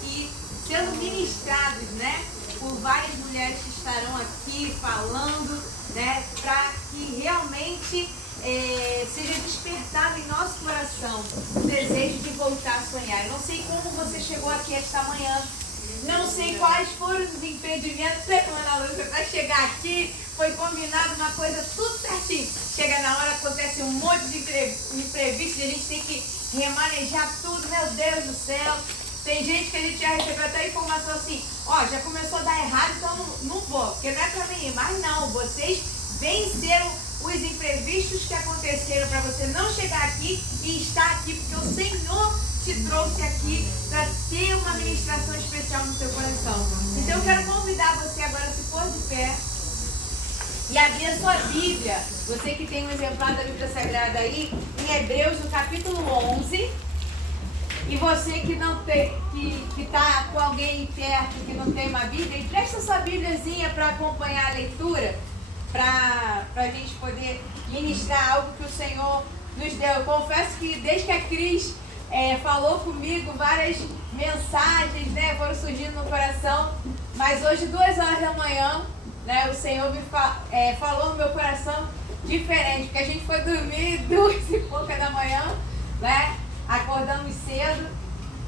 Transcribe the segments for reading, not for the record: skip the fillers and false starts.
aqui sendo ministrados, né? Por várias mulheres que estarão aqui falando, né? Para que realmente seja despertado em nosso coração o desejo de voltar a sonhar. Eu não sei como você chegou aqui esta manhã, não sei quais foram os impedimentos, Ana Lúcia, para chegar aqui. Foi combinado uma coisa tudo certinho. Chega na hora, acontece um monte de imprevistos, a gente tem que remanejar tudo, meu Deus do céu. Tem gente que a gente já recebeu até informação assim, ó, já começou a dar errado, então não vou, porque não é pra mim. Mas não, vocês venceram os imprevistos que aconteceram para você não chegar aqui e estar aqui, porque o Senhor te trouxe aqui para ter uma ministração especial no seu coração. Então eu quero convidar você agora a se pôr de pé e abrir a sua Bíblia. Você que tem um exemplar da Bíblia Sagrada aí, em Hebreus, no capítulo 11. E você que não tem, que está com alguém perto que não tem uma Bíblia, empresta sua Bíbliazinha para acompanhar a leitura, para a gente poder ministrar algo que o Senhor nos deu. Eu confesso que desde que a Cris falou comigo, várias mensagens, né, foram surgindo no coração, mas hoje, 2 horas da manhã, né, o Senhor me falou no meu coração diferente, porque a gente foi dormir 2 e pouca da manhã, né? Acordamos cedo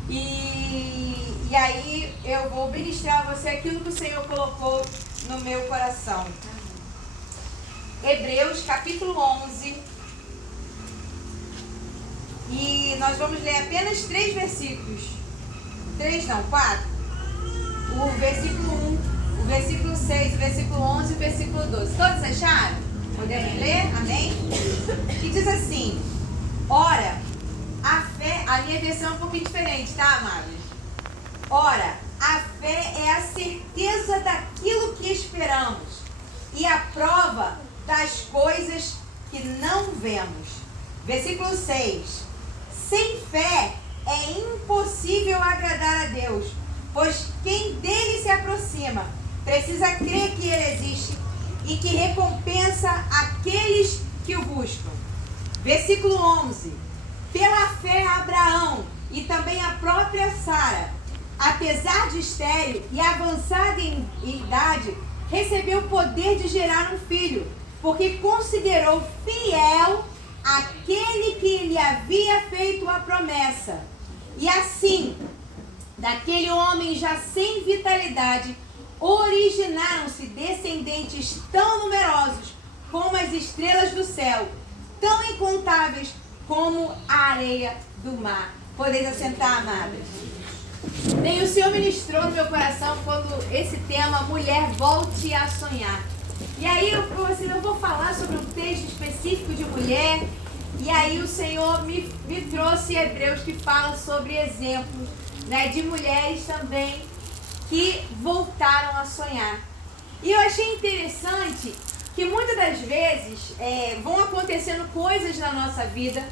e aí eu vou ministrar a você aquilo que o Senhor colocou no meu coração. Hebreus capítulo 11, e nós vamos ler apenas 3 versículos. 4. O versículo 1, o versículo 6, o versículo 11 e o versículo 12. Todos acharam? Podemos ler? Amém? E diz assim: ora, a fé, a minha versão é um pouquinho diferente, tá, amados? Ora, a fé é a certeza daquilo que esperamos e a prova das coisas que não vemos. Versículo 6. Sem fé é impossível agradar a Deus, pois quem dele se aproxima precisa crer que ele existe e que recompensa aqueles que o buscam. Versículo 11. Pela fé, Abraão e também a própria Sara, apesar de estéril e avançada em idade, recebeu o poder de gerar um filho, porque considerou fiel aquele que lhe havia feito a promessa. E assim, daquele homem já sem vitalidade, originaram-se descendentes tão numerosos como as estrelas do céu, tão incontáveis como a areia do mar. Podeis assentar, amadas. Bem, o Senhor ministrou no meu coração quando esse tema, mulher volte a sonhar. E aí eu vou falar sobre um texto específico de mulher. E aí o Senhor me trouxe Hebreus que fala sobre exemplos, né, de mulheres também que voltaram a sonhar. E eu achei interessante que muitas das vezes vão acontecendo coisas na nossa vida,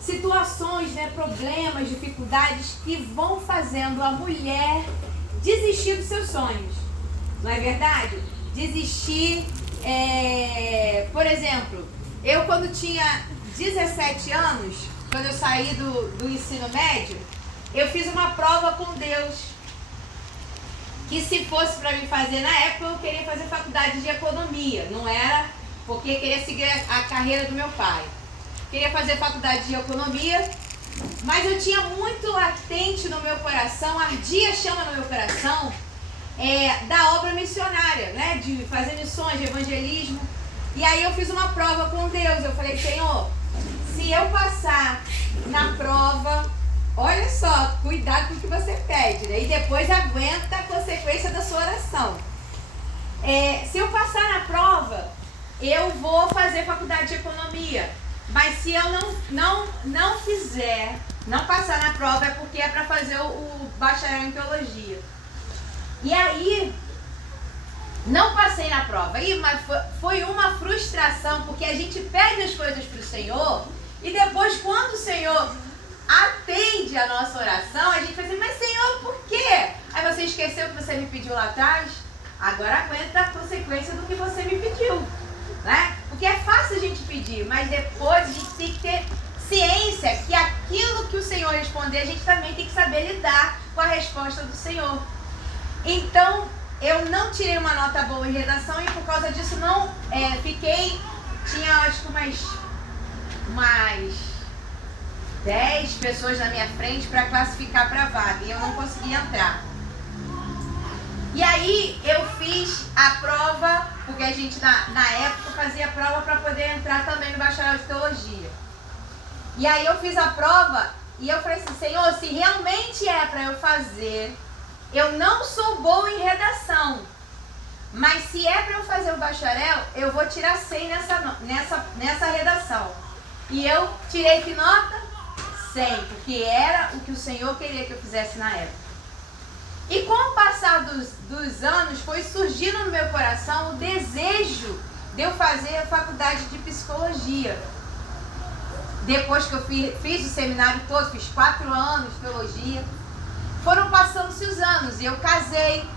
situações, né, problemas, dificuldades que vão fazendo a mulher desistir dos seus sonhos. Não é verdade? Desistir, por exemplo, eu quando tinha 17 anos, quando eu saí do ensino médio, eu fiz uma prova com Deus, que se fosse para mim fazer na época, eu queria fazer faculdade de economia, não era porque eu queria seguir a carreira do meu pai. Queria fazer faculdade de economia, mas eu tinha muito latente no meu coração, ardia a chama no meu coração, da obra missionária, né? De fazer missões, de evangelismo. E aí eu fiz uma prova com Deus. Eu falei: Senhor, se eu passar na prova, olha só, cuidado com o que você pede, né? E depois aguenta a consequência da sua oração. Se eu passar na prova, eu vou fazer faculdade de economia. Mas se eu não fizer, não passar na prova, é porque é para fazer o bacharel em teologia. E aí, não passei na prova. Mas foi uma frustração, porque a gente pede as coisas para o Senhor e depois, quando o Senhor atende a nossa oração, a gente fala assim: mas Senhor, por quê? Aí você esqueceu que você me pediu lá atrás? Agora aguenta a consequência do que você me pediu, né? Porque é fácil a gente pedir, mas depois a gente tem que ter ciência que aquilo que o Senhor responder, a gente também tem que saber lidar com a resposta do Senhor. Então, eu não tirei uma nota boa em redação e por causa disso não tinha acho que umas 10 pessoas na minha frente para classificar para a vaga e eu não conseguia entrar. E aí eu fiz a prova, porque a gente na época fazia prova para poder entrar também no bacharel de teologia. E aí eu fiz a prova e eu falei assim, Senhor, se realmente é para eu fazer, eu não sou boa em redação, mas se é para eu fazer o bacharel, eu vou tirar 100 nessa redação. E eu tirei que nota? 100, porque era o que o Senhor queria que eu fizesse na época. E com o passar dos anos, foi surgindo no meu coração o desejo de eu fazer a faculdade de psicologia. Depois que eu fiz o seminário todo, fiz 4 anos de teologia, foram passando-se os anos e eu casei.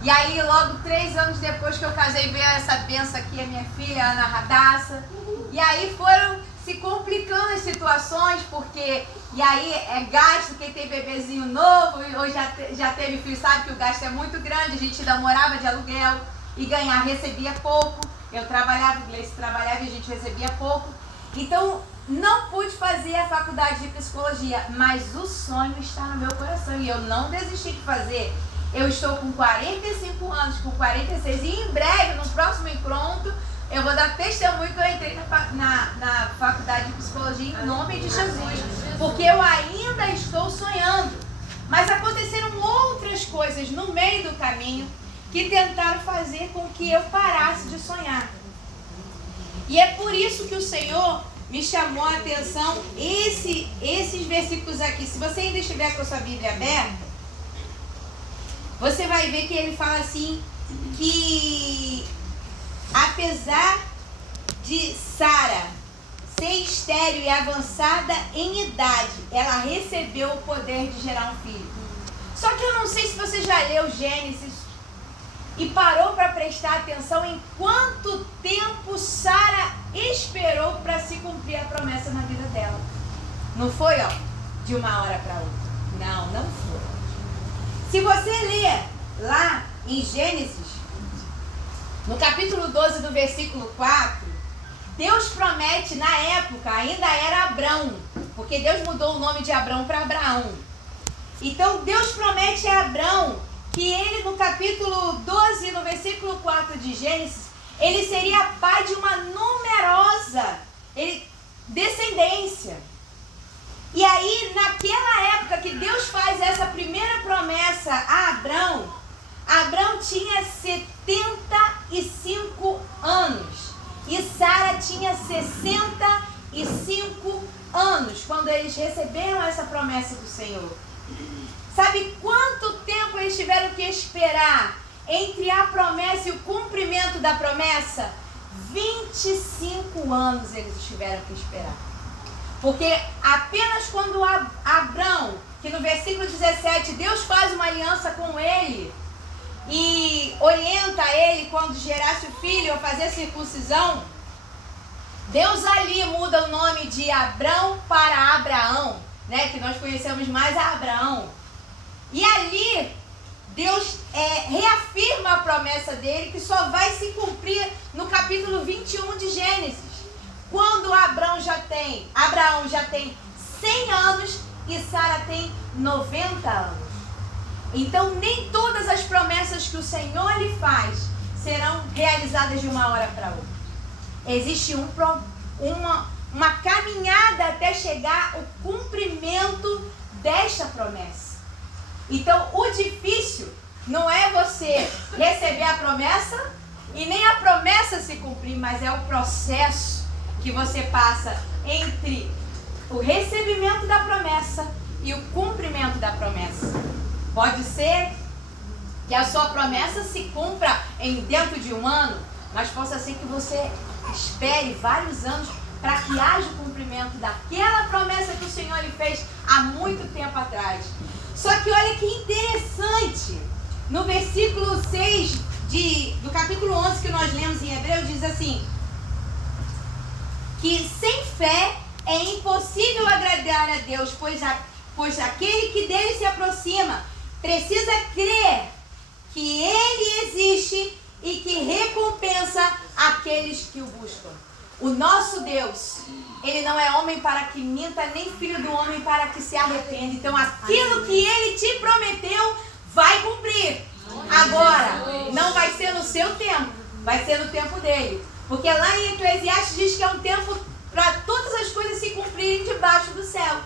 E aí logo 3 anos depois que eu casei, veio essa benção aqui, a minha filha, Ana Radassa. E aí foram se complicando as situações, porque... E aí é gasto, quem tem bebezinho novo, ou já teve filho, sabe que o gasto é muito grande. A gente ainda morava de aluguel e recebia pouco. Eu trabalhava, o Gleice trabalhava e a gente recebia pouco. Então, não pude fazer a faculdade de psicologia, mas o sonho está no meu coração e eu não desisti de fazer. Eu estou com 45 anos, com 46 e em breve, no próximo encontro, eu vou dar testemunho que eu entrei na faculdade de psicologia em nome de Jesus, porque eu ainda estou sonhando. Mas aconteceram outras coisas no meio do caminho que tentaram fazer com que eu parasse de sonhar. E é por isso que o Senhor me chamou a atenção esses versículos aqui. Se você ainda estiver com a sua Bíblia aberta, você vai ver que ele fala assim, que apesar de Sara ser estéril e avançada em idade, ela recebeu o poder de gerar um filho. Só que eu não sei se você já leu Gênesis e parou para prestar atenção em quanto tempo Sara esperou para se cumprir a promessa na vida dela. Não foi, de uma hora para outra. Não foi. Se você ler lá em Gênesis, no capítulo 12 do versículo 4, Deus promete, na época, ainda era Abrão, porque Deus mudou o nome de Abrão para Abraão. Então Deus promete a Abrão que ele, no capítulo 12, no versículo 4 de Gênesis, ele seria pai de uma numerosa descendência. E aí, naquela época que Deus faz essa primeira promessa a Abrão, Abrão tinha 75 anos e Sara tinha 65 anos quando eles receberam essa promessa do Senhor. Sabe quanto tempo eles tiveram que esperar entre a promessa e o cumprimento da promessa? 25 anos eles tiveram que esperar. Porque apenas quando Abrão, que no versículo 17, Deus faz uma aliança com ele e orienta ele quando gerasse o filho a fazer a circuncisão, Deus ali muda o nome de Abrão para Abraão, né? Que nós conhecemos mais a Abraão. E ali Deus reafirma a promessa dele, que só vai se cumprir no capítulo 21 de Gênesis, quando Abraão já tem 100 anos e Sara tem 90 anos. Então nem todas as promessas que o Senhor lhe faz serão realizadas de uma hora para outra. Existe uma caminhada até chegar ao cumprimento desta promessa. Então o difícil não é você receber a promessa e nem a promessa se cumprir, mas é o processo que você passa entre o recebimento da promessa e o cumprimento da promessa. Pode ser que a sua promessa se cumpra dentro de um ano, mas possa ser que você espere vários anos para que haja o cumprimento daquela promessa que o Senhor lhe fez há muito tempo atrás. Só que olha que interessante, no versículo 6 do capítulo 11 que nós lemos em Hebreu, diz assim, que sem fé é impossível agradar a Deus, pois aquele que dele se aproxima precisa crer que Ele existe e que recompensa aqueles que o buscam. O nosso Deus, Ele não é homem para que minta, nem filho do homem para que se arrependa. Então, aquilo que Ele te prometeu, vai cumprir. Agora, não vai ser no seu tempo, vai ser no tempo dele. Porque lá em Eclesiastes diz que é um tempo para todas as coisas se cumprirem debaixo do céu,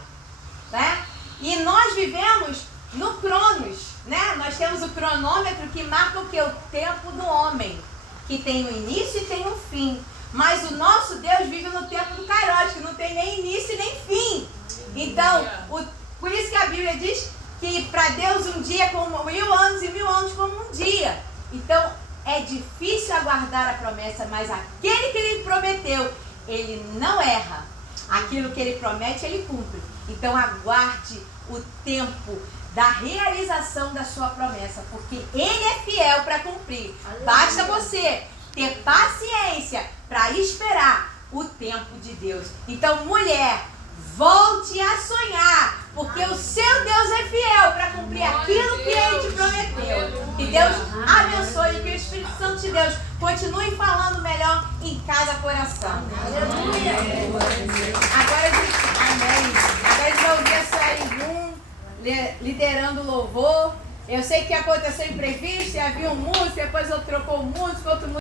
né? E nós vivemos no Cronos, né? Nós temos o cronômetro que marca o que? O tempo do homem, que tem um início e tem um fim. Mas o nosso Deus vive no tempo do Kairos, que não tem nem início nem fim. Então, por isso que a Bíblia diz que para Deus um dia é como 1000 anos e 1000 anos como um dia. Então, é difícil aguardar a promessa, mas aquele que Ele prometeu, Ele não erra. Aquilo que Ele promete, Ele cumpre. Então, aguarde o tempo da realização da sua promessa, porque Ele é fiel para cumprir. Basta você ter paciência para esperar o tempo de Deus. Então, mulher, volte a sonhar, porque o seu Deus é fiel para cumprir aquilo que Ele te prometeu. Que Deus abençoe e que o Espírito Santo de Deus continue falando melhor em cada coração. Aleluia. Agora a gente vai ouvir a Sueli Boom liderando o louvor. Eu sei que aconteceu imprevisto, havia um músico, depois eu trocou o músico, outro músico.